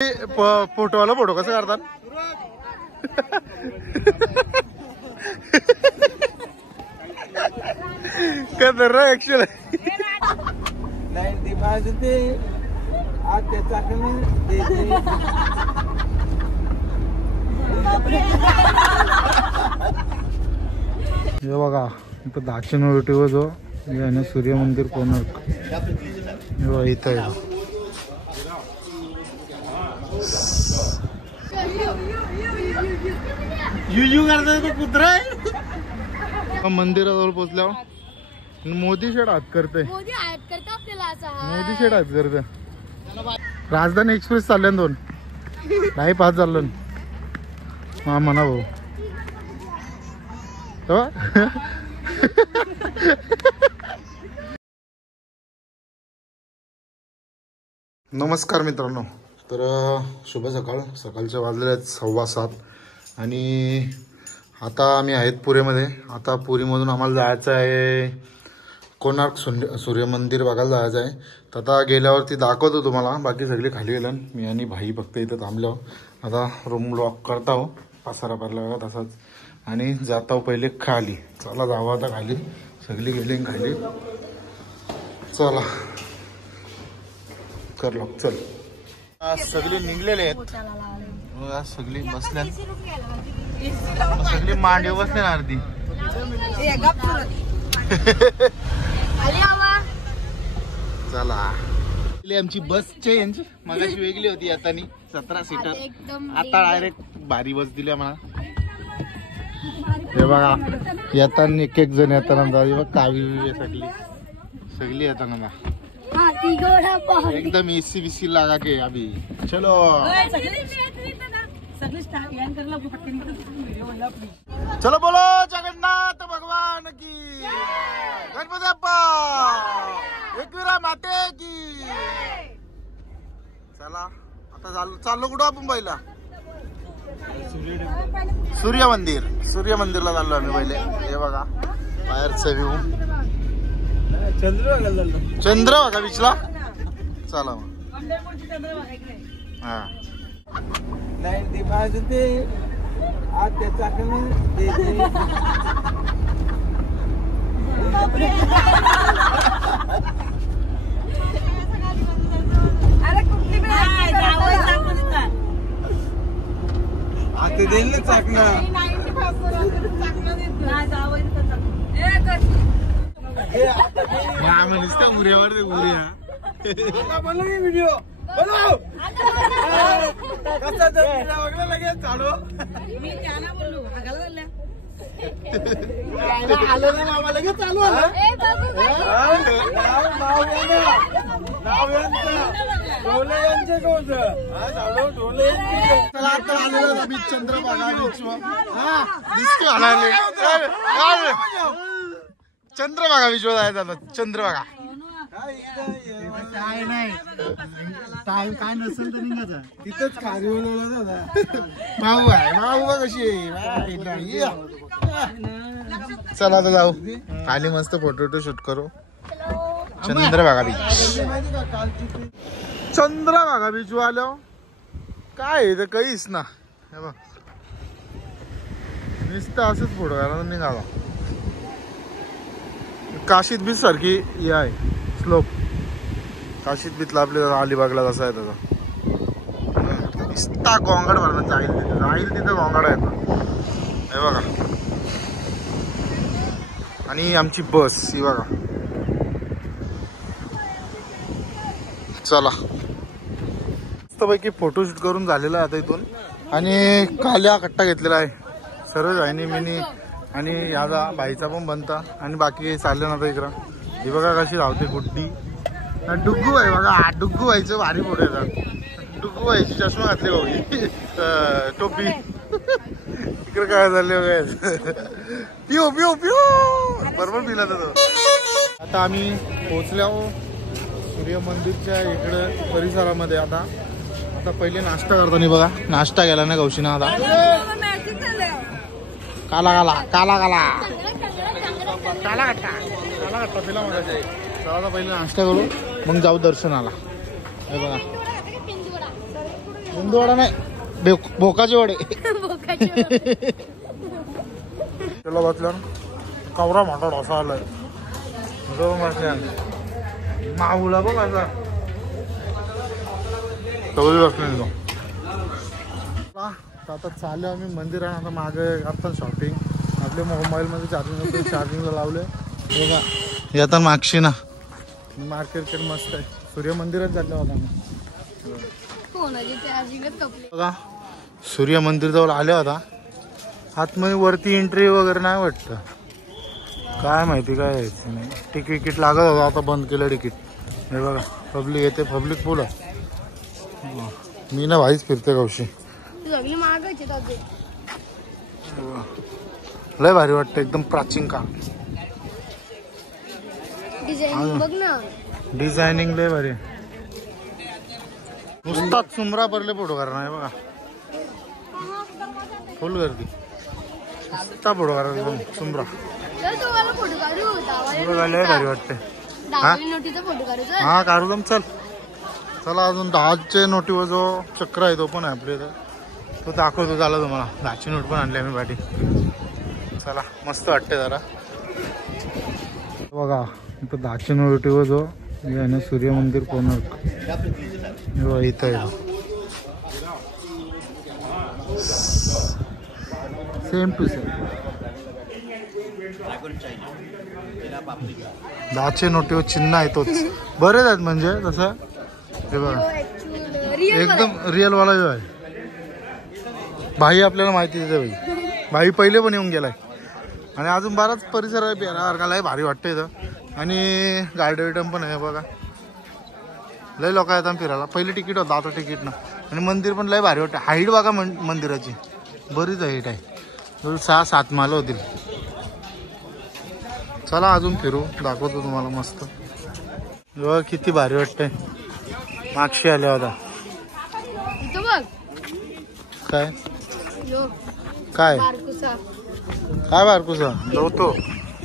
फोटोवाला photo कसं काढतात? कर ऍक्च्युअल हे बघा इथं दक्षिण जो याने सूर्य मंदिर कोणार्क इथं आहे. मंदिराजवळ पोचल्यावर मोदी शेड हात करते. मोदी शेड हात करते. राजधानी एक्सप्रेस चालल्या 2 नाही 5 चाललं. हा म्हणा भाऊ. नमस्कार मित्रांनो. तर शुभ सकाळ. सकाळच्या वाजले आहेत 7:15 आणि आता आम्ही आहेत पुरीमध्ये. आता पुरीमधून आम्हाला जायचं आहे कोणार्क सूर्यमंदिर बघायला जायचं आहे. तर आता गेल्यावरती दाखवतो तुम्हाला. बाकी सगळे खाली गेलं. मी आणि भाई फक्त इथं थांबलो. आता रूम लॉक करता हो पसारा पडला बघा तसाच आणि जाता पहिले खाली. चला जावं आता खाली. सगळी गेली खाली. चला कर लॉक. चल सगळे निघलेले आहेत. सगळी बसल्या. सगळी मांडी बसले ना अर्धी. चला आमची बसचे यांची मगाशी वेगळी होती. आता 17 सीटर. आता डायरेक्ट भारी बस दिल्या मला. हे बघा येताना एक एक जण येताना कावी सगळी येताना एकदम एसी बीसी लगा के अभी चलो. चलो बोलो जगन्नाथ भगवान की. गणपती बाप्पा एकविरा माते की. चला आता चाललो कुठं आपण पहिला सूर्य मंदिरला चाललो आम्ही पहिले. हे बघा बाहेरचा व्ह्यू. चंद्रभागा बीचला. चला मग. हा आता देईल ना चाकणं. उऱ्यावर व्हिडिओ लगेच चालू. आलं ना मामा लगेच चालू आलं. चंद्रभागा बीच जायचं. चंद्रभागा काय नाही काय नसेल तर निघायचं तिथंच. खाली माऊ आहे. माऊ कशी आहे. चला तर जाऊ खाली मस्त फोटो शूट करू. चंद्रभागा बीच. चंद्रभागा बीच आलो काय आहे तर काहीच ना. हे बघ नुसतं असंच फोटो घाला निघाला. काशीत बीच सारखी हे आहे स्लोप. काशीत बीचला आपल्या अलिबागला जसा आहे तसा. नुसता गोंगाड भरणं जाईल तिथं गोंगाड आहे. हे बघा आणि आमची बस ही बघा. चला मस्तपैकी फोटोशूट करून झालेला आहे आता इथून. आणि काल्या कट्टा घेतलेला आहे सरळ आहे मिनी आणि याचा भाईचा पण बनता. आणि बाकी चालले ना आता इकडं. ही बघा कशी धावते गुड्डी. डुग्गू आहे बघा. डुग्गू व्हायचं भारी फोटो येतात. डुग्गू व्हायची चष्मा घातली भाऊ टोपी. इकडे काय झाले बघा. पिओ पिओ पिओ बरोबर पिला तो. आता आम्ही पोहोचल्या सूर्य मंदिरच्या इकडे परिसरामध्ये. आता पहिले नाश्ता करताना बघा. नाश्ता गेला ना गौशीना. आता काला काला काला काला काला कट्टा काला कट्टा पिला मग. चला पहिले नाश्ता करू मग जाऊ दर्शनाला. हे बघा मेंदूवडा नाही, भोकाचे वडे. त्याला बसल्या कवरा मोठा डोसा आलाय. माऊला बघ आता सगळी बसले. आता चालू आम्ही मंदिरात. आता मागे आता शॉपिंग आपल्या मोबाईलमध्ये चार्जिंगला लावले बघा. येतात मागशी ना मार्केट मस्त आहे. सूर्य मंदिरात चाललं होता आम्ही बघा. सूर्य मंदिर जवळ आले होता. आतमध्ये वरती एंट्री वगैरे नाही वाटतं, काय माहिती काय यायचं नाही. तिकीट लागत होतं, आता बंद केलं तिकीट. हे बघा पब्लिक येते, पब्लिक फुल आहे. मी ना भाईच फिरते गावशी. लय भारी वाटतं, एकदम प्राचीन काळ. डिझायनिंग लय भारी. नुसताच सुमरा भरले फोटो करणार आहे बघा. फुल गर्दी, नुसता फोटो करा एकदम सुमरा. लय भारी वाटते. हा काढू दम. चला अजून 10चे नोटीवर जो चक्र आहे तो पण आहे आपल्या इथं, तो दाखवतो. झाला तुम्हाला 10ची नोट पण आणली आम्ही पाठी. चला मस्त वाटते जरा बघा. इथं 10च्या नोटीवर जो आहे ना सूर्य मंदिर कोणार्क इथं आहे. सेम टू सेम 10च्या नोटीवर चिन्ह आहे तोच. बरेच आहेत म्हणजे तसं. हे बघा एकदम रिअल वाला जो आहे. भाई आपल्याला माहिती देते. भाई पहिले पण येऊन गेलाय. आणि अजून बराच परिसर आहे बिहारला, भारी वाटतं इथं. आणि गार्डन विडन पण आहे बघा. लय लोक येतात फिरायला. पहिले तिकीट होतं, आता तिकीट ना. आणि मंदिर पण लय भारी वाटतं. हाईट बघा मंदिराची बरीच हाईट आहे. 6-7 मालं होतील. चला अजून फिरू, दाखवतो तुम्हाला मस्त. बघा किती भारी वाटतंय. मागशी आल्या होता काय काय काय बारकुसा जाऊतो.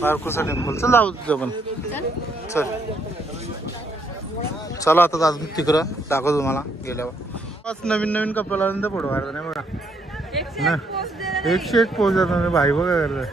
बारकुसा टेम्पल चल जाऊ तुझं पण. चल चला आता अजून तिकडं दाखवतो तुम्हाला गेल्यावर. नवीन कपल आल्यानंतर फोटो काढतो नाही बघा. 101 पोच जातो भाई बघा करतोय.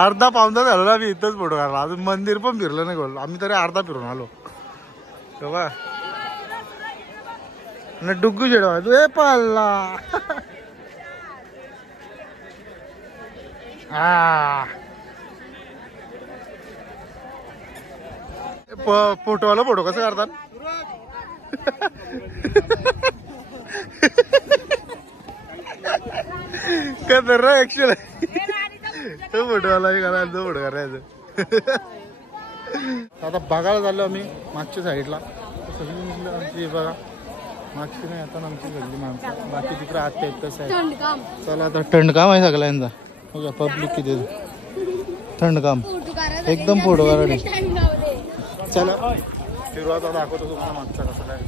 अर्धा पाऊंदा झालो ना मी इथंच फोटो काढला. अजून मंदिर पण फिरलं नाही गोल. आम्ही तरी अर्धा फिरून आलो तेव्हा. डुग्गू जेडवा तू ए पाल्ला. हा फोटोवाला फोटो कसं काढतात. काय तर ऍक्च्युअल तो फोटोवाला करायचं, तो फोटो करायचं. आता बघायला चाललो आम्ही मागच्या साईडला. सगळी आमची बघा मागची नाही आता आमची सगळी माणसं. बाकी तिकडे आत आहेत तसं आहे. चला आता थंडकाम आहे सगळ्यांचा बघा. पब्लिक किती थंडकाम एकदम फोटो काढणे. चला फिरू आता, दाखवतो तुम्हाला मागचा कसं काय.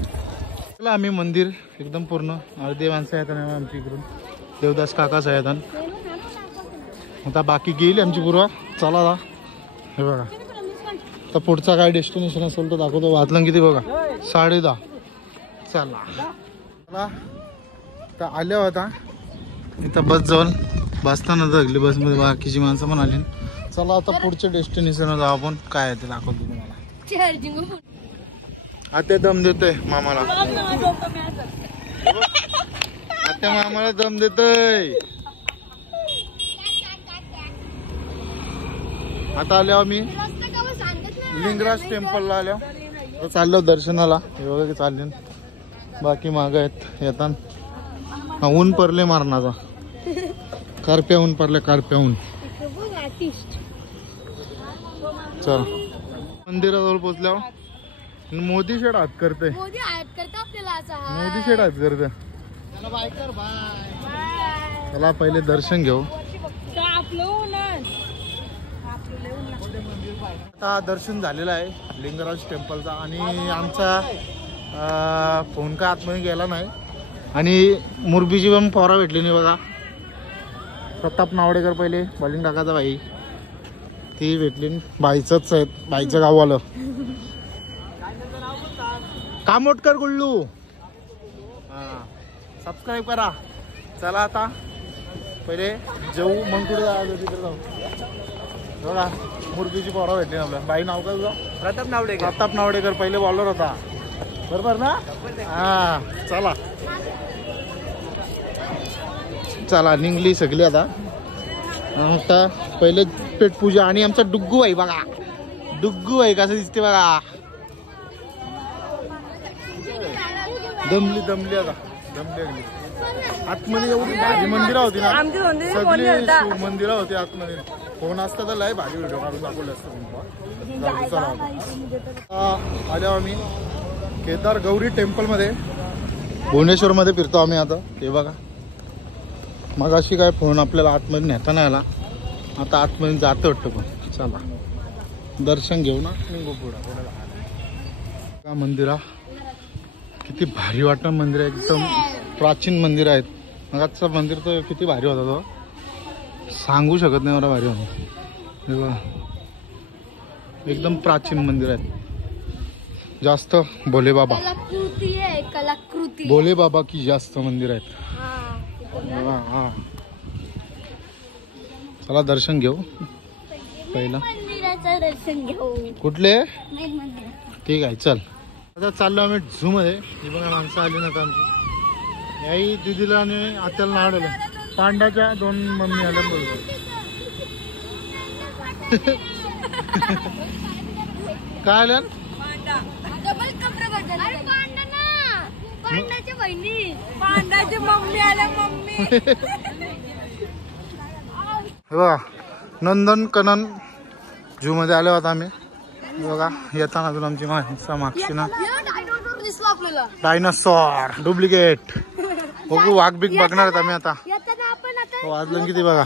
चला आम्ही मंदिर एकदम पूर्ण अर्धे माणसं आहेत ना आमची इकडून. देवदास काकाच आहेत. आता बाकी गेली आमची पूर्वा. चला दा हे बघा. आता पुढचा काय डेस्टिनेशन असेल तर दाखवतो. वाचलं किती बघा 10:30. चला चला तर आल्या होता इथं बस जवळ. बसताना जगली बसमध्ये बाकीची माणसं पण आली. चला आता पुढच्या डेस्टिनेशन जाऊ आपण. काय आहे ते दाखवतो तुम्हाला. आता दम देतोय मामाला. आता मामाला दम देतोय. आता आल्या आम्ही लिंगराज टेम्पलला आल्या. चाललो दर्शनाला. हे बघा की चालले. बाकी माग आहेत येतात. ऊन पडले मारणाचा. करप्या ऊन पडले करप्या ऊन. चल मंदिराजवळ पोचल्यावर मोदी शेड हात करते. मोदी शेड हात करते. चला पहिले दर्शन घेऊ. आता दर्शन झालेलं आहे लिंगराज टेम्पलचा. आणि आमचा फोन काय आतमध्ये गेला नाही. आणि मुरबीची पण पोरा भेटली नाही बघा. प्रताप नावडेकर पहिले बलिंग काकाचा भाई ती भेटली. बाईचंच आहेत, बाईचं गाववालं. कामोटकर गुल्लू, सबस्क्राईब करा. चला आता पहिले जेऊ, मग कुठे जायचं तिकडे जाऊ. बघा मुर्गीची पोरा भेटली आपल्या. बाई नाव काय तुझं? प्रताप नावडेकर. प्रताप नावडेकर पहिले बॉलर होता, बरोबर ना? हा चला चला निघली सगळी आता. आता पहिले पेटपूजा. आणि आमचा डुग्गू भाई बघा, डुग्गू भाई कसं दिसते बघा. दमली दमली आता, दमली. आतमध्ये एवढी भारी मंदिरं होती ना, सगळी मंदिरं होती आतमध्ये. फोन असता तर लय भारी व्हिडिओ काढून दाखवले असतं. आलो आम्ही केदार गौरी टेम्पल मध्ये, भुवनेश्वर मध्ये फिरतो आम्ही आता. हे बघा मग अशी काय फोन आपल्याला आतमध्ये नेता नाही आला, आता आतमध्ये जातं वाटतं. पण चला दर्शन घेऊ ना, निघू पुढे. मंदिरा किती भारी वाटतं. मंदिर एकदम प्राचीन मंदिर आहेत. मगाचं मंदिर तर किती भारी होता, तो सांगू शकत नाही मला भारी होता. हे बघा एकदम प्राचीन मंदिर आहेत. जास्त भोले बाबा, कलाकृती भोले बाबा की जास्त मंदिर आहेत. हा चला दर्शन घेऊ पहिला. मंदिराचं दर्शन घेऊ. कुठले? ठीक आहे चल. आता चाललो आम्ही झू मध्ये. ही बघा माणसं आली ना आमची. याही दिदीला आणि आत्याला नाव आलं. पांडाच्या 2 मम्मी आल्या बोलतो. काय आल्या? पांडाची बहिणी, पांडाची मम्मी आल्या. मम्मी हे बघा नंदन कनन झू मध्ये आलो होता आम्ही. बघा येताना अजून आमची माणसं मागची ना, दिसलो आपल्याला. Dinosaur duplicate. बघू वाघ बिग बघणार आहेत आम्ही आता. येताना आपण आता वाजलं किती बघा,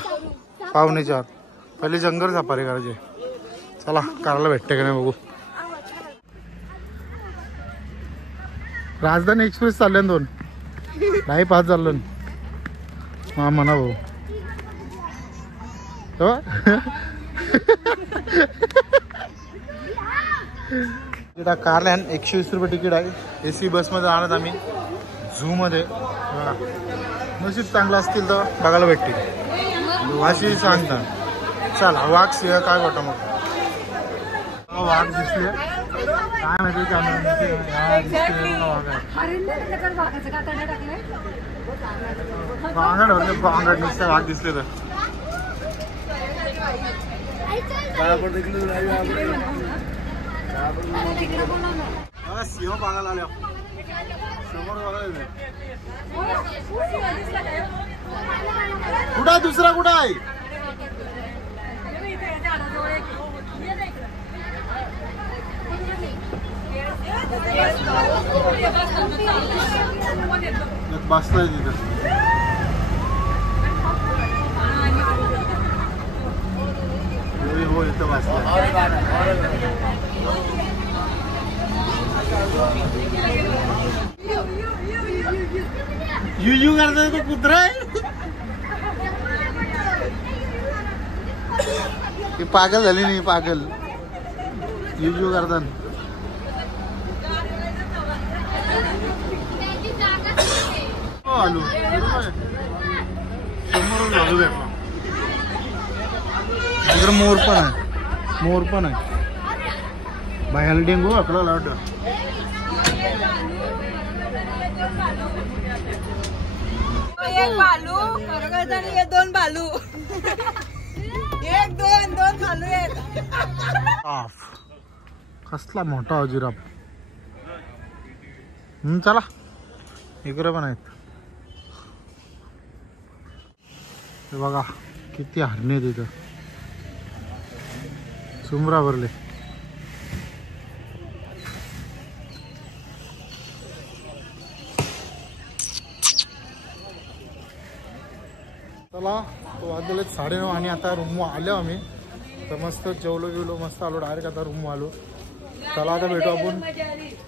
पावणेच्या आत. पहिले जंगल सफारी करायचे. चला करायला भेटते का नाही बघू. राजधानी एक्सप्रेस चालल्या 2 नाही 5 चाललं हा म्हणा भाऊ. कारला 120 रुपये तिकीट आहे. AC बस मध्ये आणत आम्ही झू मध्ये. नशीब चांगलं असतील तर बघायला भेटतील अशी सांगतात. चला वाघ सिंह काय वाटतं मग. वाघ दिसले काय माहिती कॅमेरा नुसते वाघ दिसले तर. सिंह बघायला आल्या समोर बघायला. कुठं दुसरा कुठं आहे? बसलाय तिथं. हो इथं बसलाय. यू करताय तो कुत्रा आहे. पागल झाली नाही, पागल यू करतात. आलू समोरून आलू भेटला. इकडे मोर पण आहे, मोर पण आहे. बाहेर डेंगू आपल्याला वाटतं. एक बालू आणि 2 बालू. 1 2 बालू आहेत. कसला मोठा जिराफ. चला इकडे पण आहेत. हे बघा किती हरणे तिथं सुमरा भरले. चला तो वाजले 9:30 आणि आता रूम आलो आम्ही. तर मस्त जेवलो गेलो, मस्त आलो डायरेक्ट आता रूम आलो. चला आता भेटू आपण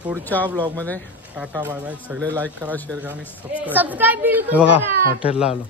पुढच्या ब्लॉग मध्ये. Tata bye bye. सगळे लाईक करा, शेअर करा आणि सबस्क्राईब. सबस्क्राईब बिलकुल बघा करा. हॉटेलला आलो.